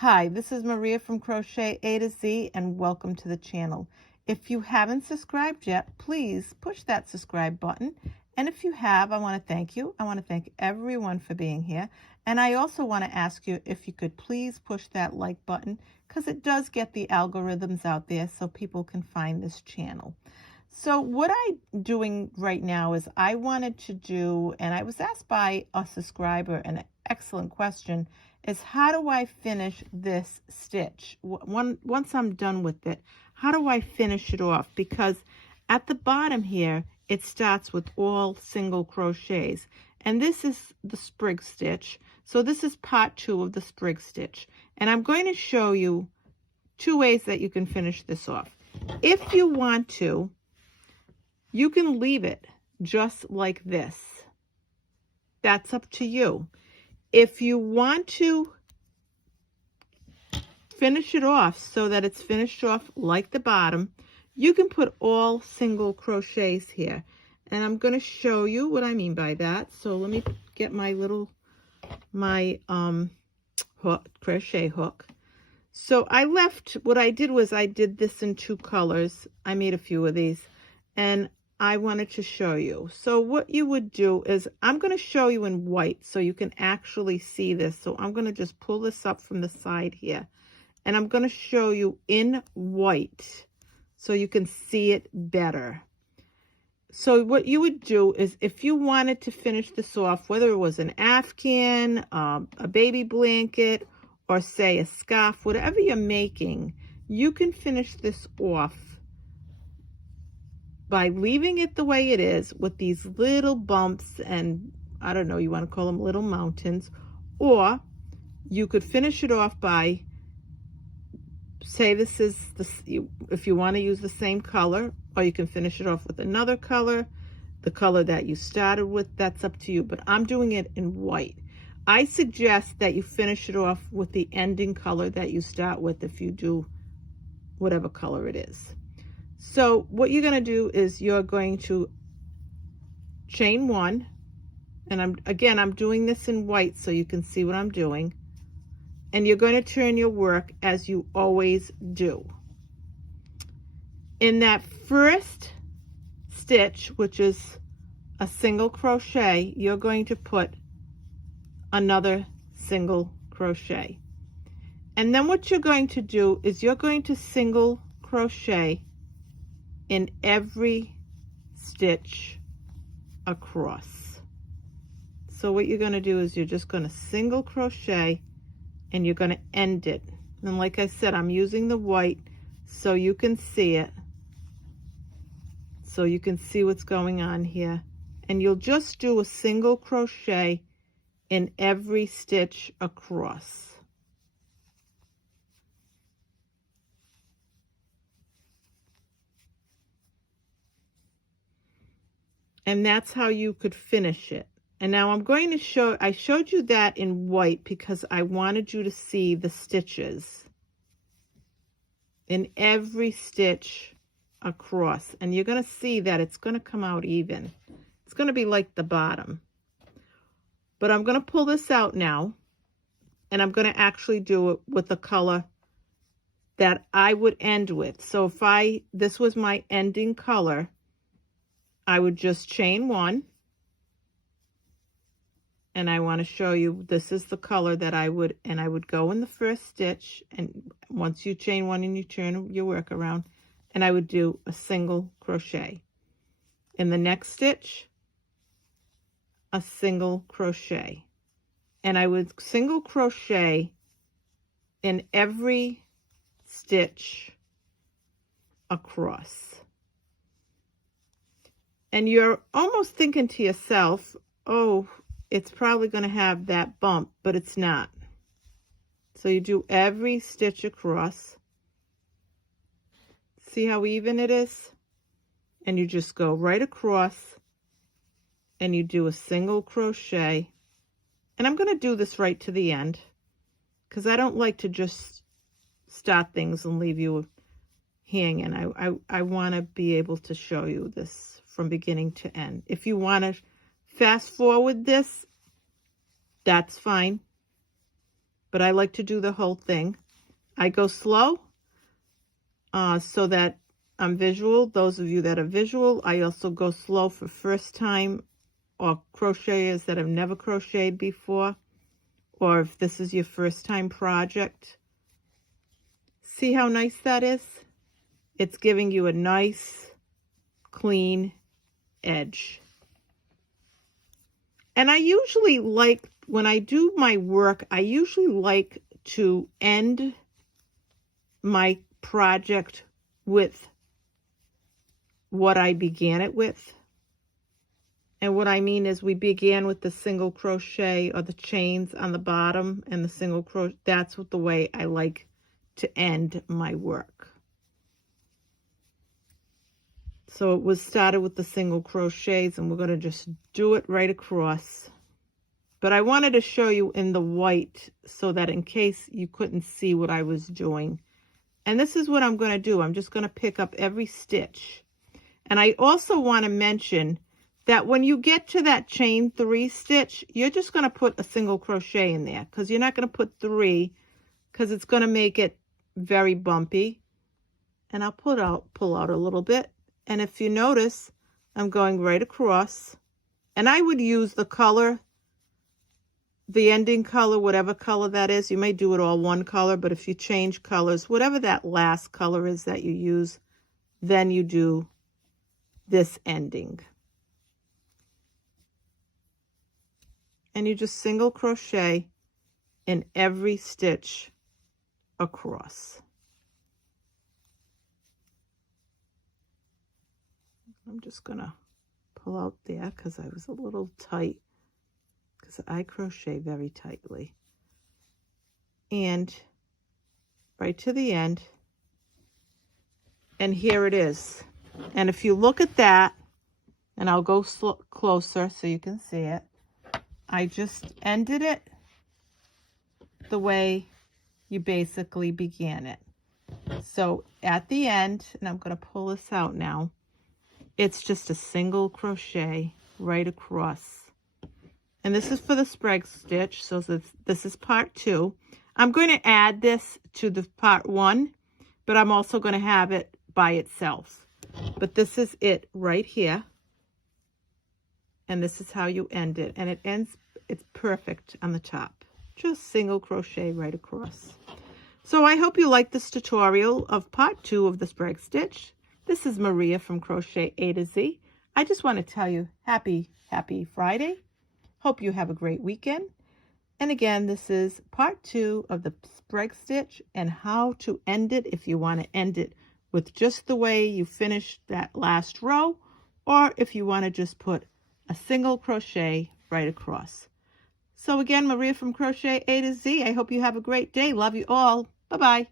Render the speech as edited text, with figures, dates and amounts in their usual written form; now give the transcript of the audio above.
Hi, this is Maria from Crochet A to Z and welcome to the channel. If you haven't subscribed yet, please push that subscribe button. And if you have, I want to thank you. I want to thank everyone for being here. And I also want to ask you if you could please push that like button because it does get the algorithms out there so people can find this channel. So what I'm doing right now is I wanted to do, and I was asked by a subscriber an excellent question, is how do I finish this stitch? Once I'm done with it, how do I finish it off? Because at the bottom here, it starts with all single crochets. And this is the sprig stitch. So this is part 2 of the sprig stitch. And I'm going to show you 2 ways that you can finish this off. If you want to, you can leave it just like this. That's up to you. If you want to finish it off so that it's finished off like the bottom, you can put all single crochets here. And I'm going to show you what I mean by that. So let me get my crochet hook. So what I did was I did this in 2 colors. I made a few of these and I wanted to show you. So what you would do is I'm going to show you in white so you can actually see this. So I'm going to just pull this up from the side here and I'm going to show you in white so you can see it better. So what you would do is if you wanted to finish this off, whether it was an Afghan, a baby blanket, or say a scarf, whatever you're making, you can finish this off by leaving it the way it is with these little bumps and I don't know, you want to call them little mountains, or you could finish it off by, say this is if you want to use the same color, or you can finish it off with another color, the color that you started with, that's up to you, but I'm doing it in white. I suggest that you finish it off with the ending color that you start with if you do whatever color it is. So what you're going to do is you're going to chain 1, and I'm doing this in white so you can see what I'm doing, and you're going to turn your work as you always do. In that first stitch, which is a single crochet, you're going to put another single crochet, and then what you're going to do is you're going to single crochet in every stitch across. So what you're going to do is you're just going to single crochet and you're going to end it. And like I said, I'm using the white so you can see it, so you can see what's going on here. And you'll just do a single crochet in every stitch across. And that's how you could finish it. And now I'm going to I showed you that in white because I wanted you to see the stitches in every stitch across. And you're going to see that it's going to come out even. It's going to be like the bottom. But I'm going to pull this out now, and I'm going to actually do it with the color that I would end with. So if this was my ending color, I would just chain 1, and I want to show you this is the color that I would go in the first stitch, and once you chain 1 and you turn your work around, and I would do a single crochet. In the next stitch, a single crochet, and I would single crochet in every stitch across. And you're almost thinking to yourself, oh, it's probably going to have that bump, but it's not. So you do every stitch across. See how even it is? And you just go right across and you do a single crochet. And I'm going to do this right to the end because I don't like to just start things and leave you hanging. I want to be able to show you this from beginning to end. If you want to fast forward this, that's fine. but I like to do the whole thing. I go slow so that I'm visual. Those of you that are visual, I also go slow for first time or crocheters that have never crocheted before, or if this is your first time project. See how nice that is? It's giving you a nice, clean edge. And I usually like, when I do my work, I usually like to end my project with what I began it with. And what I mean is we began with the single crochet or the chains on the bottom and the single crochet. That's what the way I like to end my work. So it was started with the single crochets, and we're going to just do it right across. But I wanted to show you in the white so that in case you couldn't see what I was doing. And this is what I'm going to do. I'm just going to pick up every stitch. And I also want to mention that when you get to that chain 3 stitch, you're just going to put a single crochet in there, because you're not going to put 3 because it's going to make it very bumpy. And I'll pull out a little bit. And if you notice, I'm going right across. And I would use the color, the ending color, whatever color that is. You may do it all one color, but if you change colors, whatever that last color is that you use, then you do this ending. And you just single crochet in every stitch across. I'm just gonna pull out there because I was a little tight, because I crochet very tightly. And right to the end, and here it is. And if you look at that, and I'll go closer so you can see it, I just ended it the way you basically began it. So at the end, and I'm going to pull this out now, it's just a single crochet right across. And this is for the Sprig stitch, so this is part 2. I'm going to add this to the part 1, but I'm also going to have it by itself. But this is it right here. And this is how you end it. And it ends, it's perfect on the top. Just single crochet right across. So I hope you like this tutorial of part 2 of the Sprig Stitch. This is Maria from Crochet A to Z. I just want to tell you happy Friday. Hope you have a great weekend. And again, this is part 2 of the Sprig Stitch and how to end it if you want to end it with just the way you finished that last row, or if you want to just put a single crochet right across. So again, Maria from Crochet A to Z. I hope you have a great day. Love you all. Bye-bye.